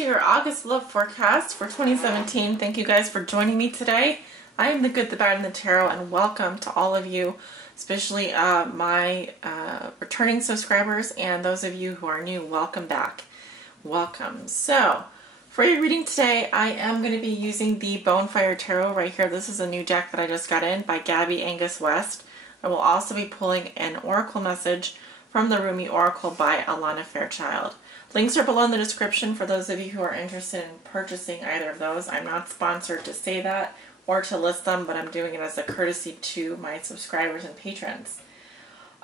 to your August love forecast for 2017. Thank you guys for joining me today. I am the good, the bad, and the tarot, and welcome to all of you, especially my returning subscribers and those of you who are new. Welcome back. Welcome. So, for your reading today, I am going to be using the Bonefire Tarot right here. This is a new deck that I just got in by Gabby Angus West. I will also be pulling an oracle message from the Rumi Oracle by Alana Fairchild. Links are below in the description for those of you who are interested in purchasing either of those. I'm not sponsored to say that or to list them, but I'm doing it as a courtesy to my subscribers and patrons.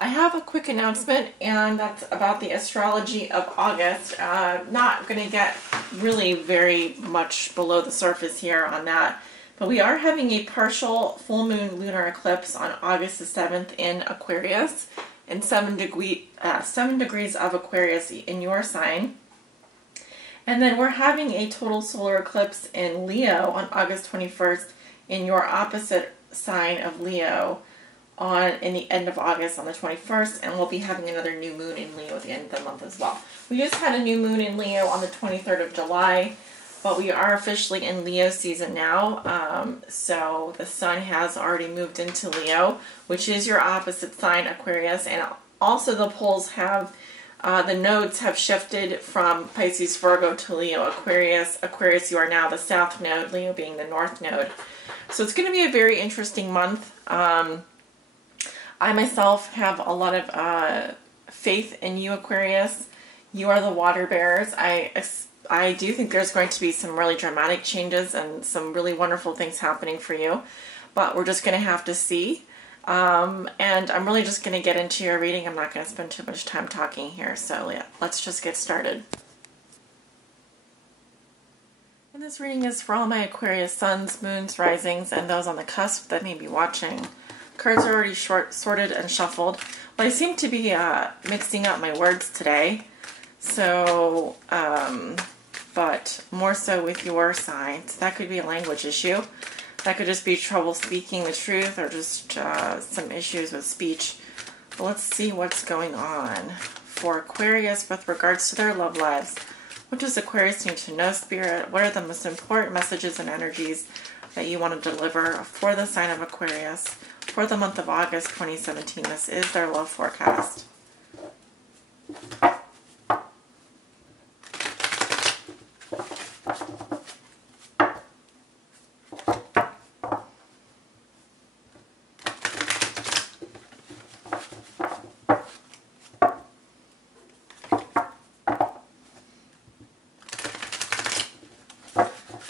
I have a quick announcement, and that's about the astrology of August. Not going to get really very much below the surface here on that, but we are having a partial full moon lunar eclipse on August the 7th in Aquarius, and 7 degrees of Aquarius in your sign. And then we're having a total solar eclipse in Leo on August 21st in your opposite sign of Leo in the end of August on the 21st, and we'll be having another new moon in Leo at the end of the month as well. We just had a new moon in Leo on the 23rd of July, but we are officially in Leo season now. So the sun has already moved into Leo, which is your opposite sign, Aquarius, and also the poles have, the nodes have shifted from Pisces, Virgo to Leo, Aquarius. Aquarius, you are now the south node, Leo being the north node. So it's going to be a very interesting month. I myself have a lot of faith in you, Aquarius. You are the water bearers. I do think there's going to be some really dramatic changes and some really wonderful things happening for you, but we're just going to have to see. And I'm really just going to get into your reading. I'm not going to spend too much time talking here, so yeah, let's just get started. And this reading is for all my Aquarius suns, moons, risings, and those on the cusp that may be watching. Cards are already sorted and shuffled. Well, I seem to be mixing up my words today, so but more so with your signs. That could be a language issue. That could just be trouble speaking the truth, or just some issues with speech. But let's see what's going on for Aquarius with regards to their love lives. What does Aquarius need to know, Spirit? What are the most important messages and energies that you want to deliver for the sign of Aquarius for the month of August 2017? This is their love forecast.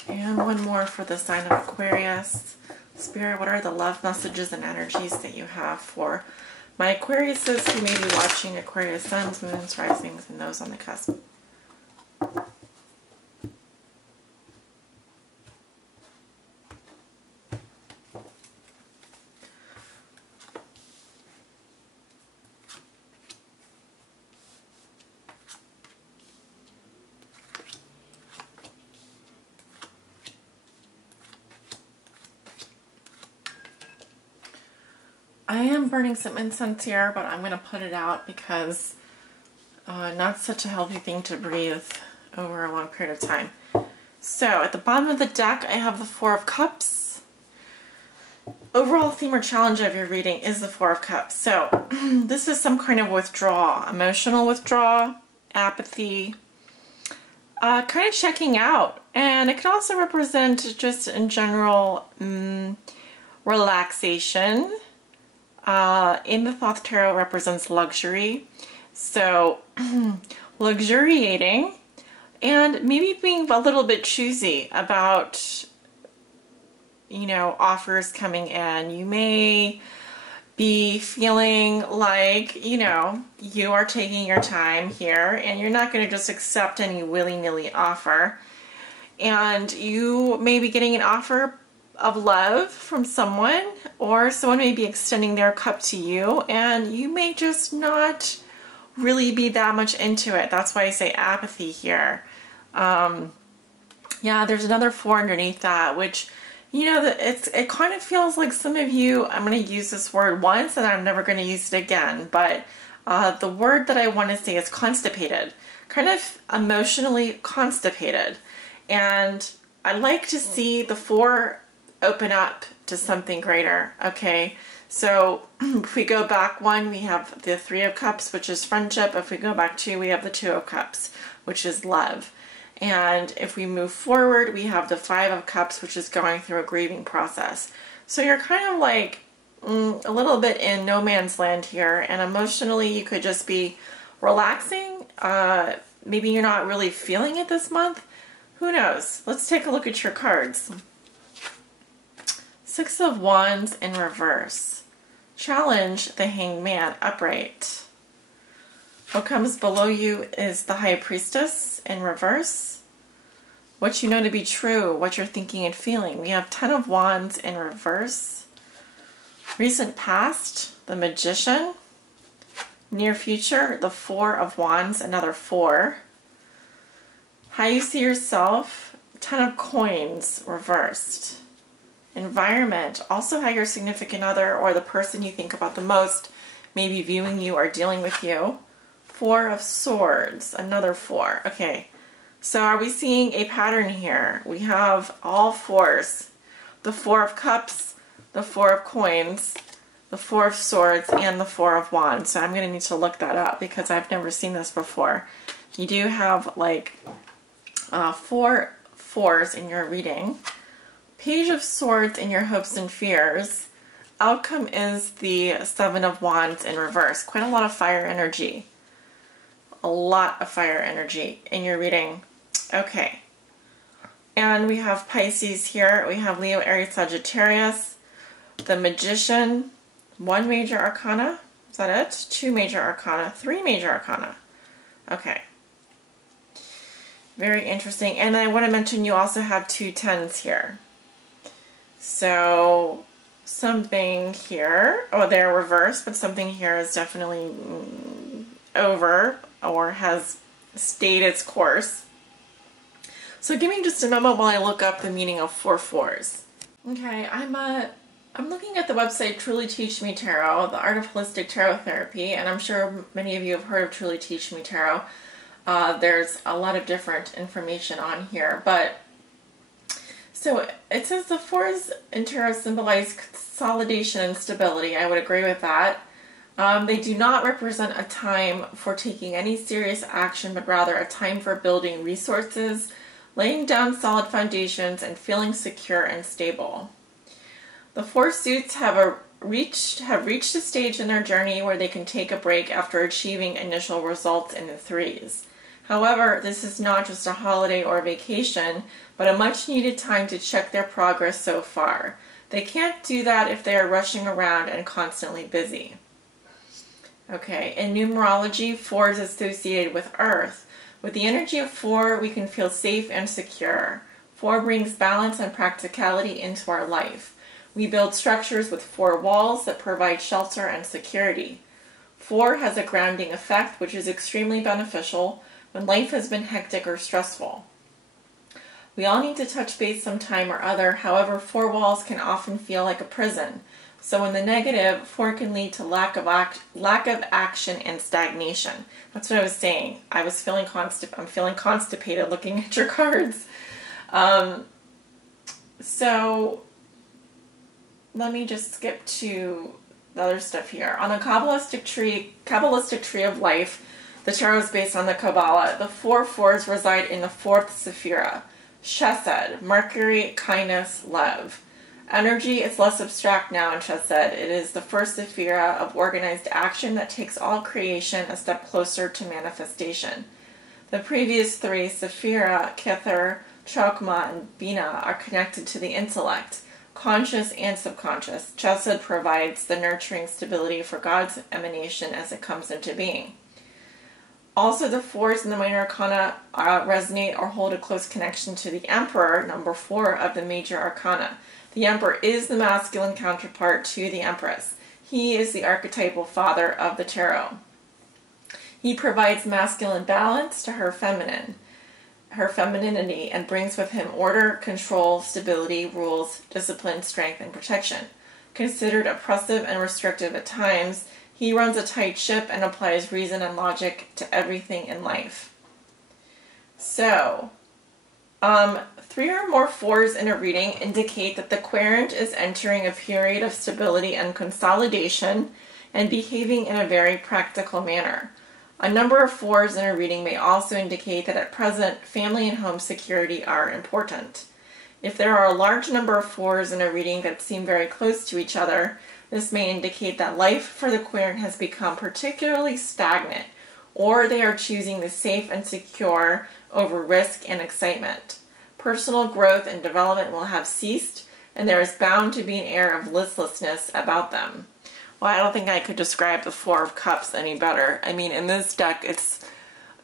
And one more for the sign of Aquarius. Spirit, what are the love messages and energies that you have for my Aquariuses who may be watching, Aquarius suns, moons, risings, and those on the cusp? I am burning some incense here, but I'm going to put it out because not such a healthy thing to breathe over a long period of time. So at the bottom of the deck, I have the Four of Cups. Overall theme or challenge of your reading is the Four of Cups. So this is some kind of withdrawal, emotional withdrawal, apathy, kind of checking out. And it can also represent just in general relaxation. In the Thoth Tarot represents luxury, so luxuriating and maybe being a little bit choosy about, you know, offers coming in. You may be feeling like, you know, you are taking your time here and you're not going to just accept any willy-nilly offer, and you may be getting an offer of love from someone, or someone may be extending their cup to you and you may just not really be that much into it. That's why I say apathy here. Yeah, there's another four underneath that, which, you know, it kind of feels like some of you, I'm going to use this word once and I'm never going to use it again, but the word that I want to say is constipated. kind of emotionally constipated. And I'd like to see the 4 open up to something greater, okay? So if we go back 1, we have the 3 of Cups, which is friendship. If we go back 2, we have the 2 of Cups, which is love. And if we move forward, we have the 5 of Cups, which is going through a grieving process. So you're kind of like a little bit in no man's land here, and emotionally you could just be relaxing. Maybe you're not really feeling it this month. Who knows? Let's take a look at your cards. 6 of Wands in reverse. Challenge the Hanged Man upright. What comes below you is the High Priestess in reverse. What you know to be true, what you're thinking and feeling. We have 10 of Wands in reverse. Recent past, the Magician. Near future, the 4 of Wands, another 4. How you see yourself, 10 of Coins reversed. Environment, also how your significant other or the person you think about the most may be viewing you or dealing with you. 4 of Swords, another 4. Okay, so are we seeing a pattern here? We have all 4s. The 4 of Cups, the 4 of Coins, the 4 of Swords, and the 4 of Wands. So I'm going to need to look that up because I've never seen this before. You do have like 4 4s in your reading. Page of Swords in your hopes and fears. Outcome is the 7 of Wands in reverse. Quite a lot of fire energy. A lot of fire energy in your reading. Okay. And we have Pisces here. We have Leo, Aries, Sagittarius. The Magician. 1 major arcana. Is that it? 2 major arcana. 3 major arcana. Okay. Very interesting. And I want to mention you also have 2 10s here. So something here, oh, they're reversed, but something here is definitely over or has stayed its course. So give me just a moment while I look up the meaning of 4 4s. Okay, I'm looking at the website Truly Teach Me Tarot, the art of holistic tarot therapy, and I'm sure many of you have heard of Truly Teach Me Tarot. There's a lot of different information on here, but so it says the 4s in tarot symbolize consolidation and stability. I would agree with that. They do not represent a time for taking any serious action, but rather a time for building resources, laying down solid foundations, and feeling secure and stable. The 4 suits have reached a stage in their journey where they can take a break after achieving initial results in the 3s. However, this is not just a holiday or vacation, but a much needed time to check their progress so far. They can't do that if they are rushing around and constantly busy. Okay, in numerology, 4 is associated with Earth. With the energy of 4, we can feel safe and secure. 4 brings balance and practicality into our life. We build structures with 4 walls that provide shelter and security. 4 has a grounding effect, which is extremely beneficial when life has been hectic or stressful. We all need to touch base sometime or other. However, 4 walls can often feel like a prison. So in the negative, 4 can lead to lack of action and stagnation. That's what I was saying. I'm feeling constipated looking at your cards. So let me just skip to the other stuff here. On the Kabbalistic tree of life, the tarot is based on the Kabbalah. The 4 4s reside in the 4th Sephira. Chesed, Mercury, kindness, love. Energy is less abstract now in Chesed. It is the first Sephira of organized action that takes all creation a step closer to manifestation. The previous 3, Sephira, Kether, Chokmah, and Bina, are connected to the intellect, conscious and subconscious. Chesed provides the nurturing stability for God's emanation as it comes into being. Also, the 4s in the minor arcana resonate or hold a close connection to the Emperor, number 4 of the major arcana. The Emperor is the masculine counterpart to the Empress. He is the archetypal father of the tarot. He provides masculine balance to her femininity, and brings with him order, control, stability, rules, discipline, strength, and protection. Considered oppressive and restrictive at times, he runs a tight ship and applies reason and logic to everything in life. So, three or more fours in a reading indicate that the querent is entering a period of stability and consolidation and behaving in a very practical manner. A number of fours in a reading may also indicate that at present, family and home security are important. If there are a large number of fours in a reading that seem very close to each other, this may indicate that life for the querent has become particularly stagnant, or they are choosing the safe and secure over risk and excitement. Personal growth and development will have ceased, and there is bound to be an air of listlessness about them. Well, I don't think I could describe the Four of Cups any better. I mean, in this deck, it's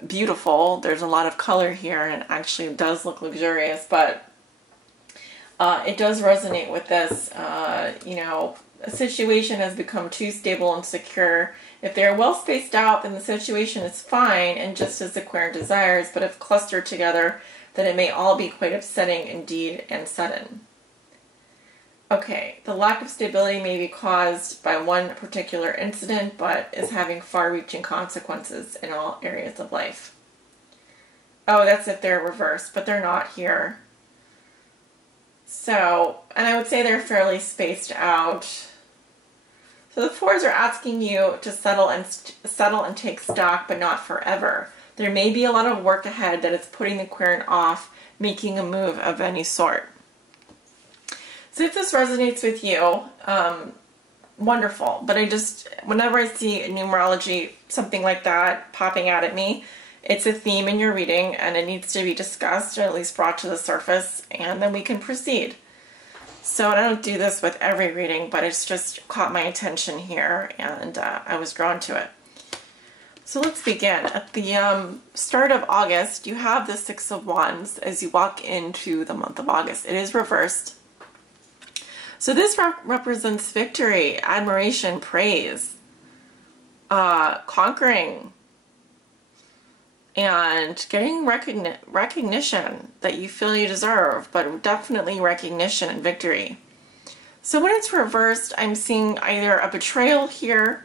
beautiful. There's a lot of color here, and actually it does look luxurious, but it does resonate with this. You know, a situation has become too stable and secure. If they are well spaced out, then the situation is fine and just as the querent desires, but if clustered together, then it may all be quite upsetting indeed and sudden. Okay, the lack of stability may be caused by one particular incident, but is having far-reaching consequences in all areas of life. Oh, that's if they're reversed, but they're not here. So, and I would say they're fairly spaced out. So the fours are asking you to settle and take stock, but not forever. There may be a lot of work ahead that is putting the querent off making a move of any sort. So if this resonates with you, wonderful. But whenever I see in numerology something like that popping out at me, it's a theme in your reading and it needs to be discussed or at least brought to the surface, and then we can proceed. So I don't do this with every reading, but it's just caught my attention here and I was drawn to it. So let's begin. At the start of August, you have the Six of Wands as you walk into the month of August. It is reversed. So this represents victory, admiration, praise, conquering, and getting recognition that you feel you deserve, but definitely recognition and victory. So when it's reversed, I'm seeing either a betrayal here,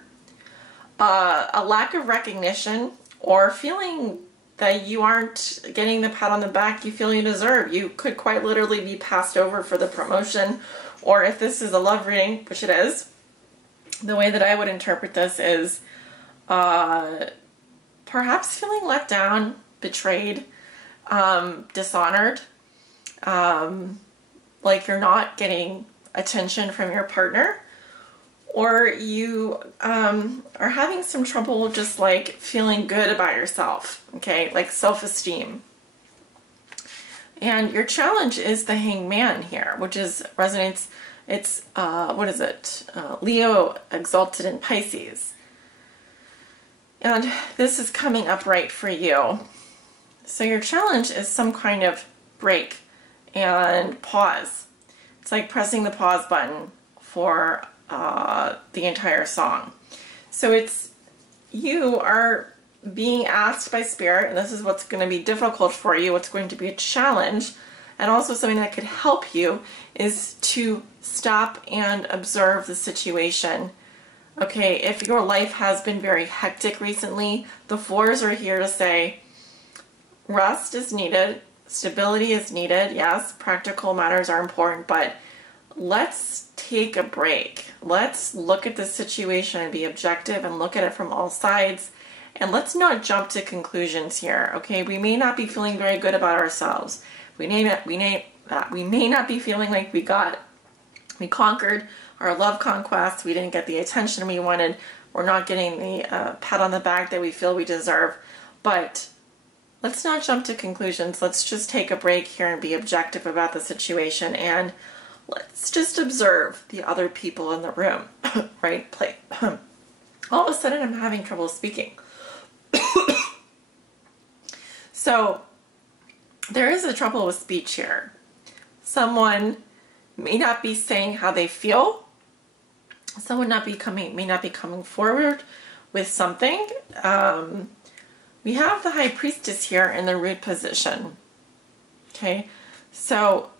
a lack of recognition, or feeling that you aren't getting the pat on the back you feel you deserve. You could quite literally be passed over for the promotion, or if this is a love reading, which it is, the way that I would interpret this is perhaps feeling let down, betrayed, dishonored, like you're not getting attention from your partner, or you are having some trouble just like feeling good about yourself, okay, like self-esteem. And your challenge is the Hangman here, which resonates, it's, what is it? Leo exalted in Pisces. And this is coming up right for you. So your challenge is some kind of break and pause. It's like pressing the pause button for the entire song. So you are being asked by Spirit, and this is what's going to be difficult for you, what's going to be a challenge, and also something that could help you, is to stop and observe the situation. Okay, if your life has been very hectic recently, the fours are here to say rest is needed, stability is needed, yes, practical matters are important, but let's take a break. Let's look at the situation and be objective and look at it from all sides. And let's not jump to conclusions here, okay? We may not be feeling very good about ourselves. We may not be feeling like we conquered our love conquest. We didn't get the attention we wanted. We're not getting the pat on the back that we feel we deserve. But let's not jump to conclusions. Let's just take a break here and be objective about the situation. And let's just observe the other people in the room, right? All of a sudden, I'm having trouble speaking. So there is a trouble with speech here. Someone may not be saying how they feel. Someone may not be coming forward with something. We have the High Priestess here in the root position. Okay, so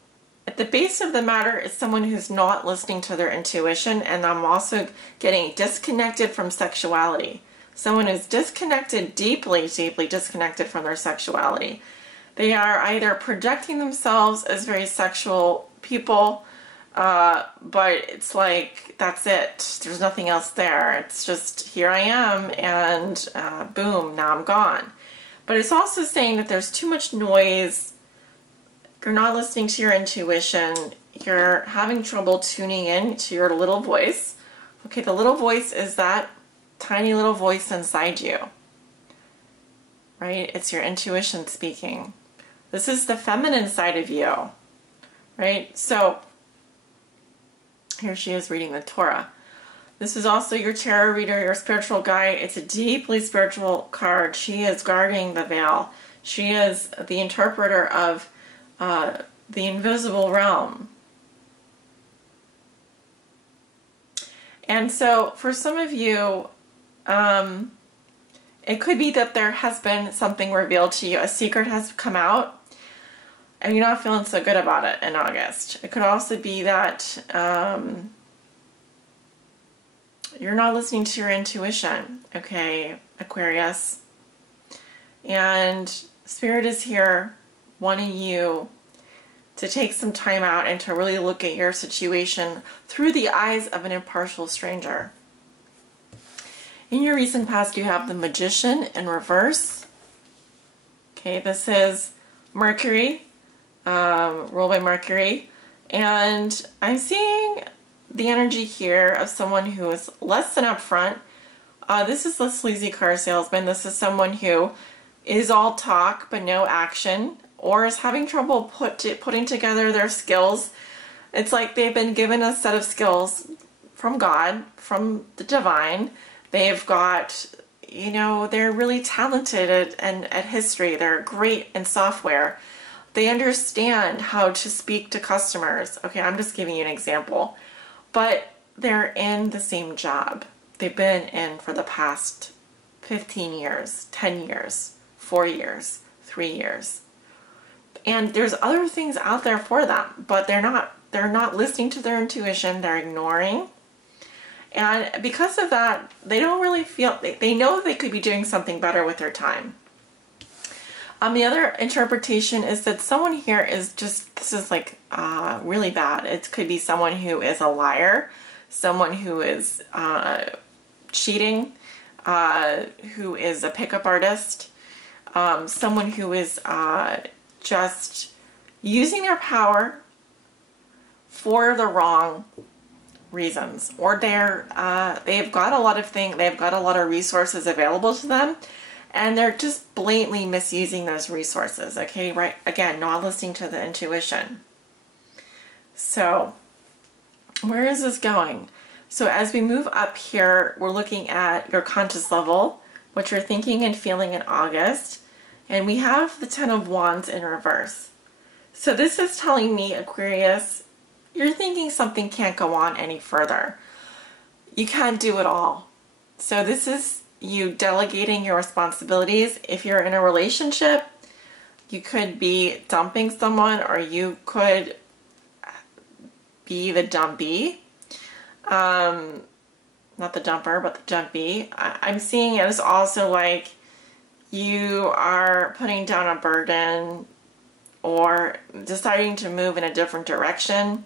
at the base of the matter is someone who's not listening to their intuition, and I'm also getting disconnected from sexuality. Someone who's disconnected, deeply, deeply disconnected from their sexuality. They are either projecting themselves as very sexual people, but it's like, that's it. There's nothing else there. It's just, here I am, and boom, now I'm gone. But it's also saying that there's too much noise. You're not listening to your intuition. You're having trouble tuning in to your little voice. Okay, the little voice is that tiny little voice inside you, right? It's your intuition speaking. This is the feminine side of you, right? So here she is reading the Torah. This is also your tarot reader, your spiritual guide. It's a deeply spiritual card. She is guarding the veil. She is the interpreter of the invisible realm. And so for some of you, it could be that there has been something revealed to you. A secret has come out, and you're not feeling so good about it in August. It could also be that you're not listening to your intuition, okay, Aquarius? And Spirit is here wanting you to take some time out and to really look at your situation through the eyes of an impartial stranger. In your recent past, you have the Magician in reverse. Okay, this is Mercury, ruled by Mercury. And I'm seeing the energy here of someone who is less than upfront. This is the sleazy car salesman. This is someone who is all talk but no action, or is having trouble putting together their skills. It's like they've been given a set of skills from God, from the divine. They've got, you know, they're really talented at history. They're great in software. They understand how to speak to customers. Okay, I'm just giving you an example. But they're in the same job. They've been in for the past 15 years, 10 years, 4 years, 3 years. And there's other things out there for them, but they're not listening to their intuition. They're ignoring. And because of that, they don't really feel, they know they could be doing something better with their time. The other interpretation is that someone here is just, this is like really bad. It could be someone who is a liar, someone who is cheating, who is a pickup artist, someone who is just using their power for the wrong reasons, or they've got a lot of they've got a lot of resources available to them, and they're just blatantly misusing those resources. Okay, right? Again, not listening to the intuition. So where is this going? So as we move up here, we're looking at your conscious level, what you're thinking and feeling in August, and we have the Ten of Wands in reverse. So this is telling me, Aquarius, you're thinking something can't go on any further. You can't do it all. So this is you delegating your responsibilities. If you're in a relationship, you could be dumping someone, or you could be the dumpee. Not the dumper, but the dumpee. I'm seeing it as also like you are putting down a burden or deciding to move in a different direction.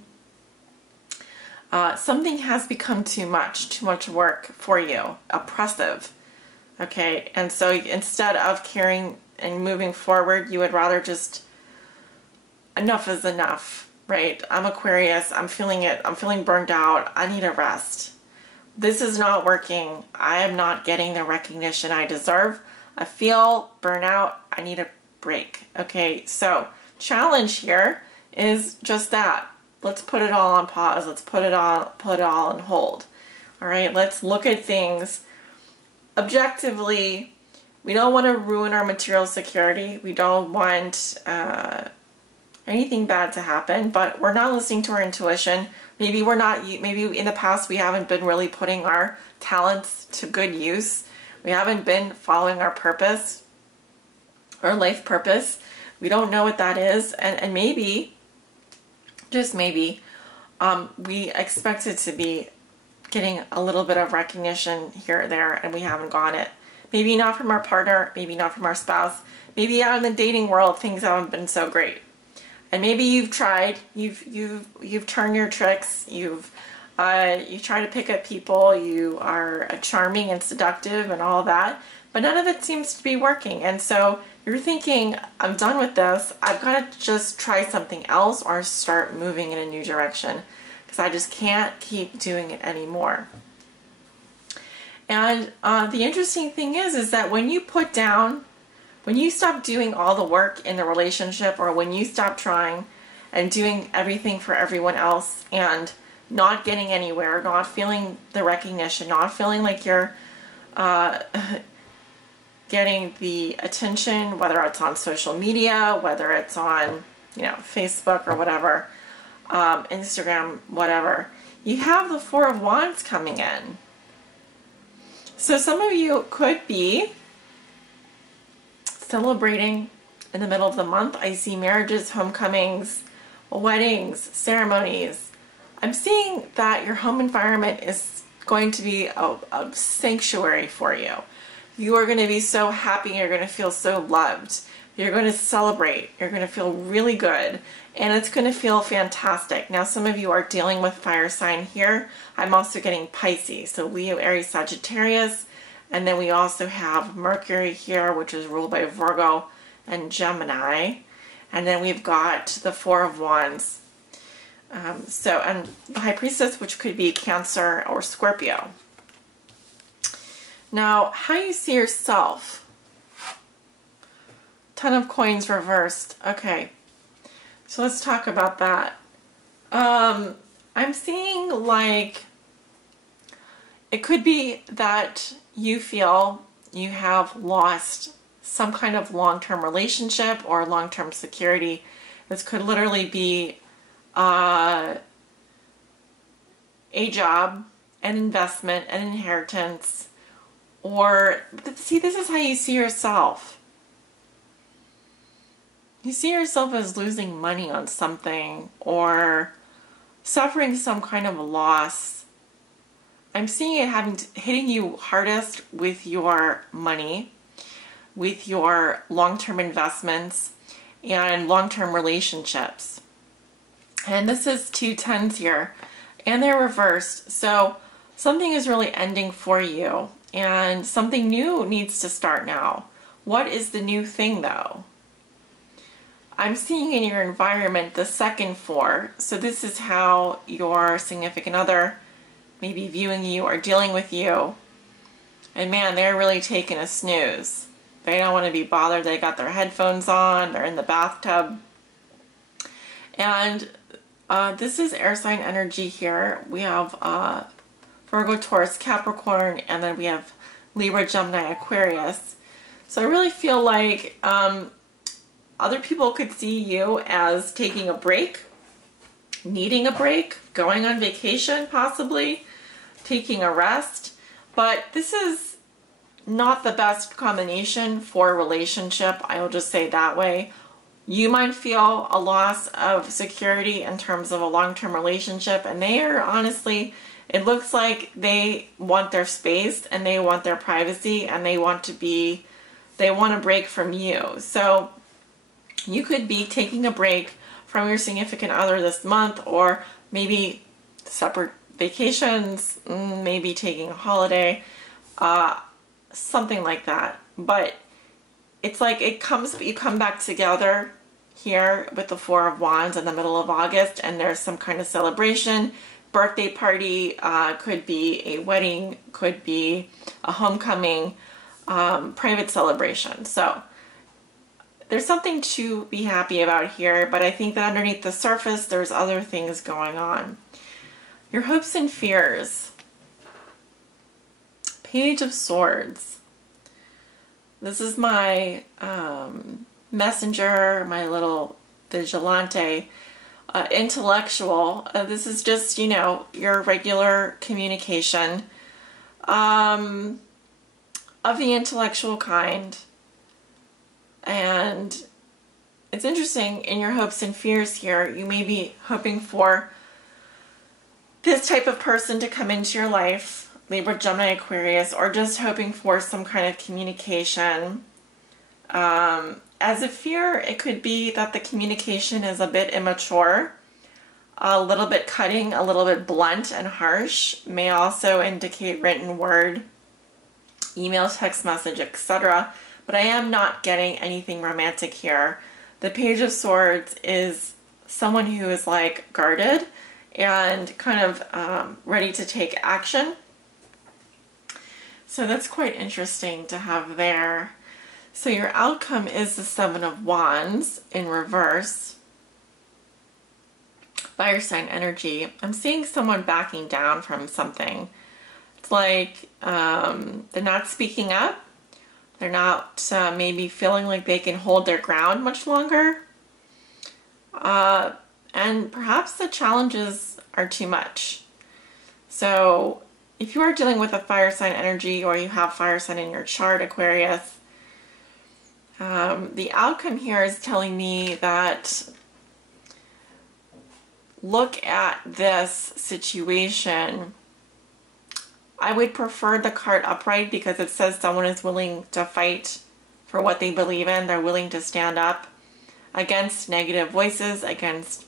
Something has become too much work for you, oppressive. Okay, and so instead of carrying and moving forward, you would rather just, enough is enough, right? I'm Aquarius, I'm feeling it, I'm feeling burned out, I need a rest. This is not working, I am not getting the recognition I deserve, I feel burnout, I need a break. Okay, so challenge here is just that. Let's put it all on pause, let's put it all on hold. All right, let's look at things objectively. We don't want to ruin our material security. We don't want anything bad to happen, but we're not listening to our intuition. Maybe in the past we haven't been really putting our talents to good use. We haven't been following our purpose, our life purpose. We don't know what that is, and maybe, just maybe, we expected to be getting a little bit of recognition here or there, and we haven't got it. Maybe not from our partner, maybe not from our spouse. Maybe out in the dating world, things haven't been so great. And maybe you've tried, you've turned your tricks, you try to pick up people, you are charming and seductive and all that, but none of it seems to be working. And so you're thinking, I'm done with this. I've got to just try something else or start moving in a new direction because I just can't keep doing it anymore. And the interesting thing is that when you stop doing all the work in the relationship, or when you stop trying and doing everything for everyone else and not getting anywhere, not feeling the recognition, not feeling like you're getting the attention, whether it's on social media, whether it's on, Facebook or whatever, Instagram, whatever, you have the Four of Wands coming in. So some of you could be celebrating in the middle of the month. I see marriages, homecomings, weddings, ceremonies. I'm seeing that your home environment is going to be a sanctuary for you. You are going to be so happy. You're going to feel so loved. You're going to celebrate. You're going to feel really good. And it's going to feel fantastic. Now, some of you are dealing with fire sign here. I'm also getting Pisces. So Leo, Aries, Sagittarius. And then we also have Mercury here, which is ruled by Virgo and Gemini. And then we've got the Four of Wands. And the High Priestess, which could be Cancer or Scorpio. Now, how you see yourself. Ten of Coins reversed. Okay. So let's talk about that. I'm seeing like it could be that you feel you have lost some kind of long-term relationship or long-term security. This could literally be a job, an investment, an inheritance, or see, this is how you see yourself. You see yourself as losing money on something or suffering some kind of a loss. I'm seeing it hitting you hardest with your money, with your long-term investments, and long-term relationships. And this is 2 tens here, and they're reversed. So something is really ending for you, and something new needs to start now. What is the new thing, though? I'm seeing in your environment the second 4. So this is how your significant other may be viewing you or dealing with you. And man, they're really taking a snooze. They don't want to be bothered. They got their headphones on. They're in the bathtub. And this is air sign energy here. We have Virgo, Taurus, Capricorn, and then we have Libra, Gemini, Aquarius. So I really feel like other people could see you as taking a break, needing a break, going on vacation possibly, taking a rest. But this is not the best combination for a relationship. I will just say that way. You might feel a loss of security in terms of a long-term relationship, and they are honestly, it looks like they want their space and they want their privacy and they want a break from you. So you could be taking a break from your significant other this month, or maybe separate vacations, maybe taking a holiday, something like that. But it's like you come back together here with the Four of Wands in the middle of August, and there's some kind of celebration, birthday party, could be a wedding, could be a homecoming, private celebration. So there's something to be happy about here, but I think that underneath the surface, there's other things going on. Your hopes and fears. Page of Swords. This is my messenger, my little vigilante, intellectual. This is just, your regular communication of the intellectual kind. And it's interesting, in your hopes and fears here, you may be hoping for this type of person to come into your life, Libra, Gemini, Aquarius, or just hoping for some kind of communication. As a fear, it could be that the communication is a bit immature, a little bit cutting, a little bit blunt and harsh. May also indicate written word, email, text message, etc. But I am not getting anything romantic here. The Page of Swords is someone who is like guarded and kind of ready to take action. So that's quite interesting to have there. So your outcome is the Seven of Wands in reverse. Fire sign energy. I'm seeing someone backing down from something. It's like they're not speaking up. They're not maybe feeling like they can hold their ground much longer. And perhaps the challenges are too much. So if you are dealing with a fire sign energy or you have fire sign in your chart, Aquarius, the outcome here is telling me that look at this situation. I would prefer the card upright because it says someone is willing to fight for what they believe in. They're willing to stand up against negative voices, against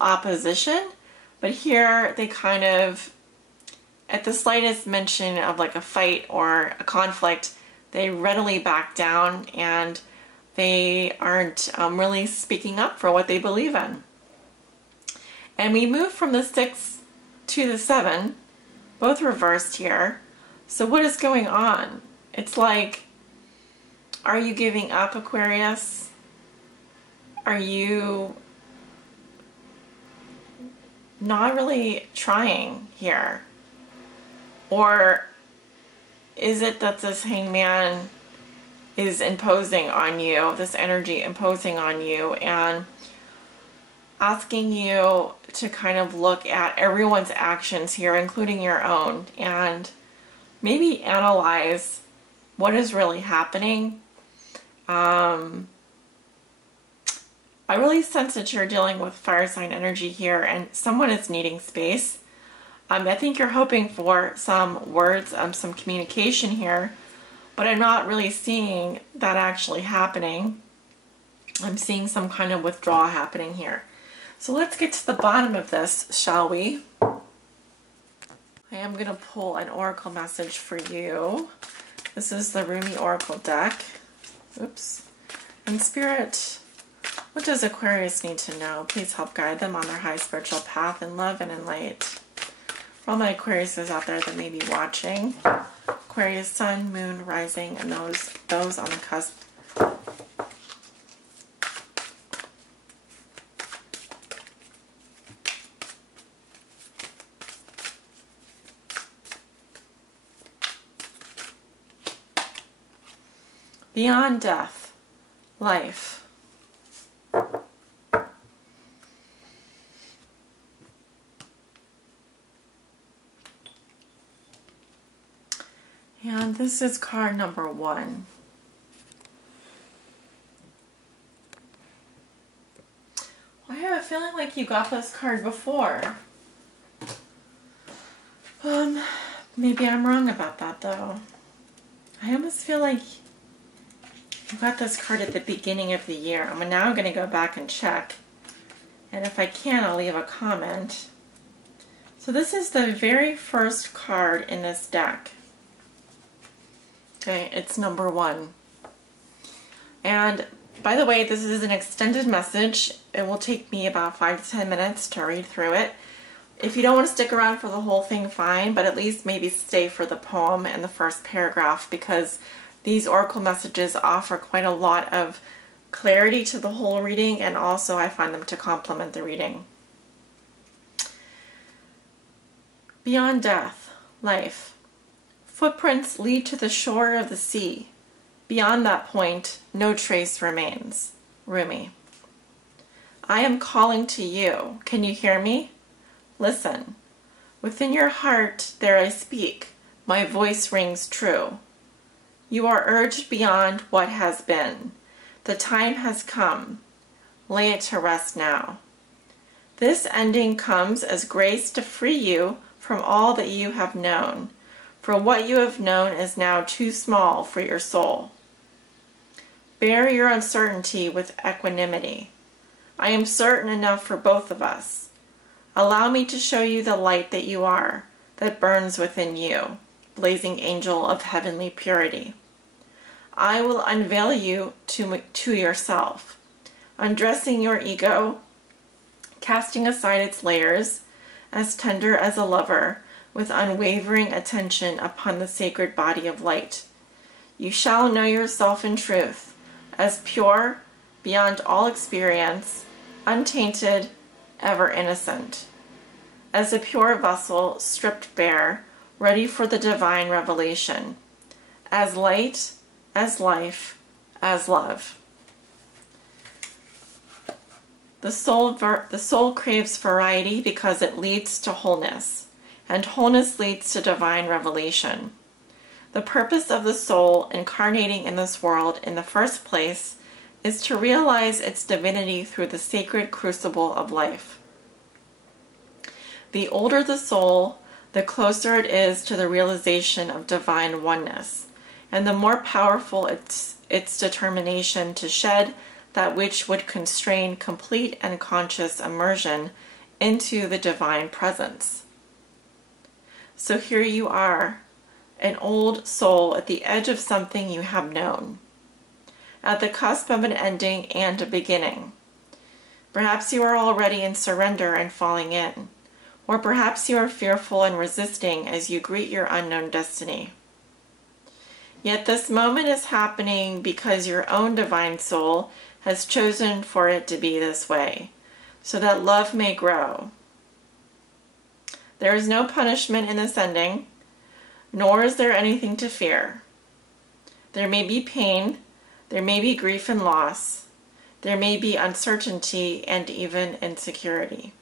opposition. But here they kind of, at the slightest mention of like a fight or a conflict, they readily back down and they aren't really speaking up for what they believe in. And we move from the 6 to the 7, both reversed here. So what is going on? It's like, are you giving up, Aquarius? Are you not really trying here? Or is it that this hangman is imposing on you, this energy imposing on you, and asking you to kind of look at everyone's actions here, including your own, and maybe analyze what is really happening? I really sense that you're dealing with fire sign energy here and someone is needing space. I think you're hoping for some words, some communication here, but I'm not really seeing that actually happening. I'm seeing some kind of withdrawal happening here. So let's get to the bottom of this, shall we? I am going to pull an oracle message for you. This is the Rumi Oracle deck. Oops. And Spirit, what does Aquarius need to know? Please help guide them on their high spiritual path in love and in light. For all my Aquariuses out there that may be watching, Aquarius Sun, Moon, Rising, and those on the cusp. Beyond death, life. And this is card number 1. Well, I have a feeling like you got this card before. Maybe I'm wrong about that though. I almost feel like you got this card at the beginning of the year. I'm now going to go back and check. And if I can, I'll leave a comment. So this is the very first card in this deck. Okay, it's number 1. And by the way, this is an extended message. It will take me about 5 to 10 minutes to read through it. If you don't want to stick around for the whole thing, fine, but at least maybe stay for the poem and the first paragraph, because these oracle messages offer quite a lot of clarity to the whole reading, and also I find them to complement the reading. Beyond death, life. Footprints lead to the shore of the sea. Beyond that point, no trace remains. Rumi. I am calling to you. Can you hear me? Listen. Within your heart, there I speak. My voice rings true. You are urged beyond what has been. The time has come. Lay it to rest now. This ending comes as grace to free you from all that you have known, for what you have known is now too small for your soul. Bear your uncertainty with equanimity. I am certain enough for both of us. Allow me to show you the light that you are, that burns within you, blazing angel of heavenly purity. I will unveil you to yourself, undressing your ego, casting aside its layers, as tender as a lover, with unwavering attention upon the sacred body of light. You shall know yourself in truth, as pure, beyond all experience, untainted, ever innocent. As a pure vessel, stripped bare, ready for the divine revelation. As light, as life, as love. The soul craves variety because it leads to wholeness, and wholeness leads to divine revelation. The purpose of the soul incarnating in this world in the first place is to realize its divinity through the sacred crucible of life. The older the soul, the closer it is to the realization of divine oneness, and the more powerful its determination to shed that which would constrain complete and conscious immersion into the divine presence. So here you are, an old soul at the edge of something you have known, at the cusp of an ending and a beginning. Perhaps you are already in surrender and falling in, or perhaps you are fearful and resisting as you greet your unknown destiny. Yet this moment is happening because your own divine soul has chosen for it to be this way, so that love may grow. There is no punishment in this ending, nor is there anything to fear. There may be pain, there may be grief and loss, there may be uncertainty and even insecurity.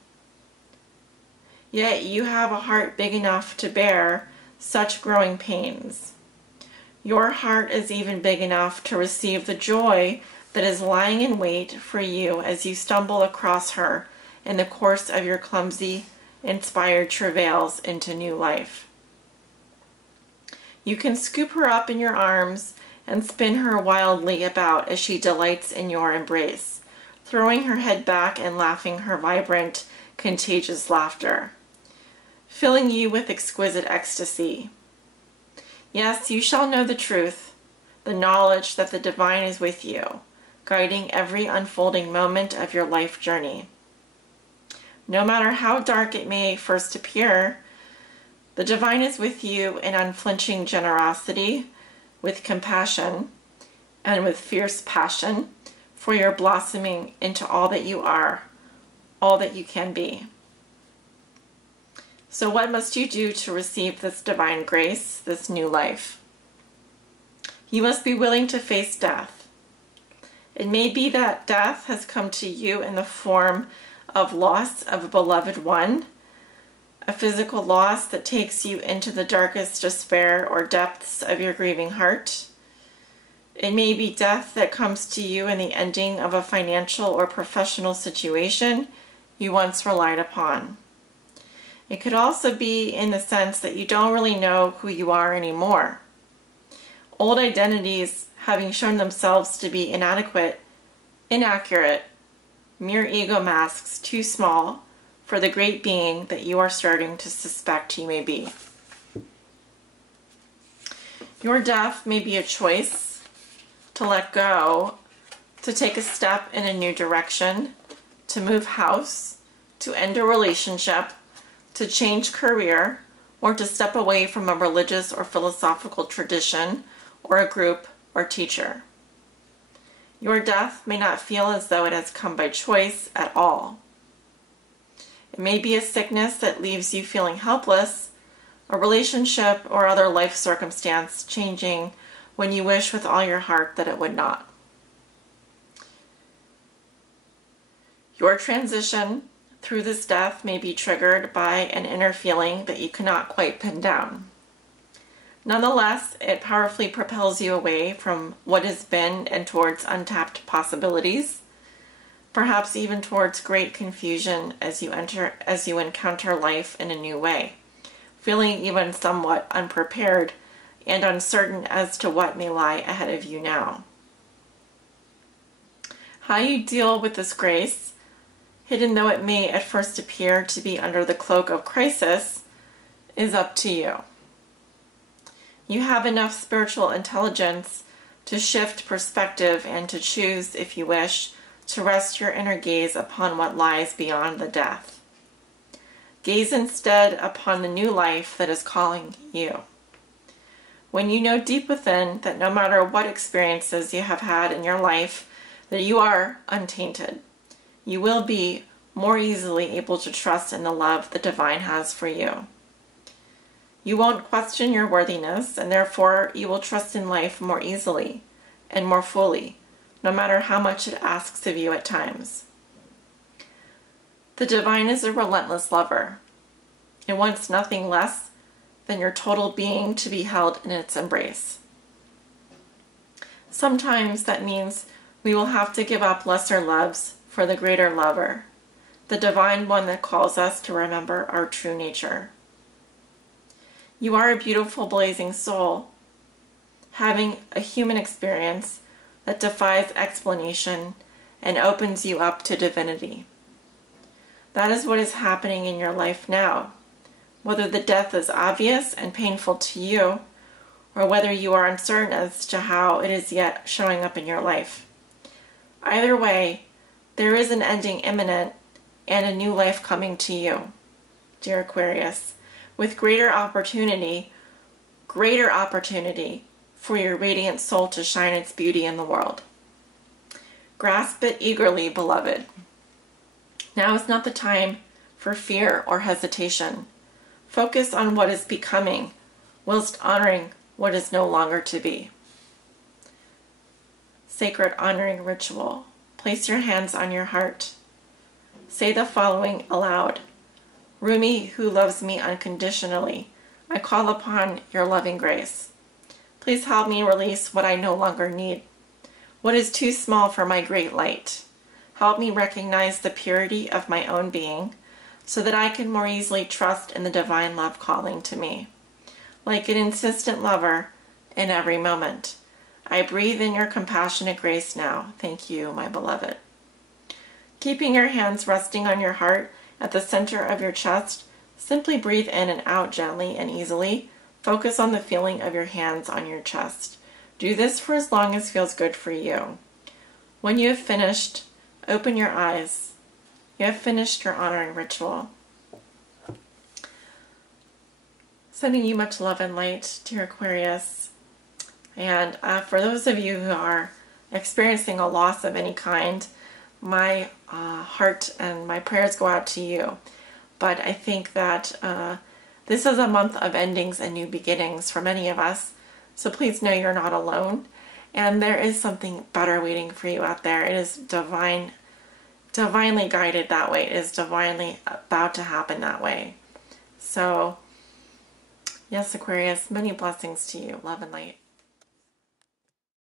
Yet you have a heart big enough to bear such growing pains. Your heart is even big enough to receive the joy that is lying in wait for you as you stumble across her in the course of your clumsy, inspired travails into new life. You can scoop her up in your arms and spin her wildly about as she delights in your embrace, throwing her head back and laughing her vibrant, contagious laughter, filling you with exquisite ecstasy. Yes, you shall know the truth, the knowledge that the divine is with you, guiding every unfolding moment of your life journey. No matter how dark it may first appear, the divine is with you in unflinching generosity, with compassion, and with fierce passion for your blossoming into all that you are, all that you can be. So what must you do to receive this divine grace, this new life? You must be willing to face death. It may be that death has come to you in the form of loss of a beloved one, a physical loss that takes you into the darkest despair or depths of your grieving heart. It may be death that comes to you in the ending of a financial or professional situation you once relied upon. It could also be in the sense that you don't really know who you are anymore. Old identities having shown themselves to be inadequate, inaccurate, mere ego masks too small for the great being that you are starting to suspect you may be. Your death may be a choice to let go, to take a step in a new direction, to move house, to end a relationship, to change career, or to step away from a religious or philosophical tradition or a group or teacher. Your death may not feel as though it has come by choice at all. It may be a sickness that leaves you feeling helpless, a relationship or other life circumstance changing when you wish with all your heart that it would not. Your transition through this death may be triggered by an inner feeling that you cannot quite pin down. Nonetheless, it powerfully propels you away from what has been and towards untapped possibilities, perhaps even towards great confusion as you encounter life in a new way, feeling even somewhat unprepared and uncertain as to what may lie ahead of you now. How you deal with this grace, hidden though it may at first appear to be under the cloak of crisis, is up to you. You have enough spiritual intelligence to shift perspective and to choose, if you wish, to rest your inner gaze upon what lies beyond the death. Gaze instead upon the new life that is calling you. When you know deep within that no matter what experiences you have had in your life, that you are untainted, you will be more easily able to trust in the love the divine has for you. You won't question your worthiness, and therefore you will trust in life more easily and more fully, no matter how much it asks of you at times. The divine is a relentless lover. It wants nothing less than your total being to be held in its embrace. Sometimes that means we will have to give up lesser loves for the greater lover, the divine one that calls us to remember our true nature. You are a beautiful, blazing soul, having a human experience that defies explanation and opens you up to divinity. That is what is happening in your life now, whether the death is obvious and painful to you, or whether you are uncertain as to how it is yet showing up in your life. Either way, there is an ending imminent and a new life coming to you, dear Aquarius, with greater opportunity for your radiant soul to shine its beauty in the world. Grasp it eagerly, beloved. Now is not the time for fear or hesitation. Focus on what is becoming, whilst honoring what is no longer to be. Sacred honoring ritual. Place your hands on your heart. Say the following aloud. Rumi, who loves me unconditionally, I call upon your loving grace. Please help me release what I no longer need, what is too small for my great light. Help me recognize the purity of my own being so that I can more easily trust in the divine love calling to me. Like an insistent lover in every moment, I breathe in your compassionate grace now. Thank you, my beloved. Keeping your hands resting on your heart at the center of your chest, simply breathe in and out gently and easily. Focus on the feeling of your hands on your chest. Do this for as long as feels good for you. When you have finished, open your eyes. You have finished your honoring ritual. Sending you much love and light, dear Aquarius. And for those of you who are experiencing a loss of any kind, my heart and my prayers go out to you. But I think that this is a month of endings and new beginnings for many of us. So please know you're not alone. And there is something better waiting for you out there. It is divinely guided that way. It is divinely about to happen that way. So, yes, Aquarius, many blessings to you. Love and light.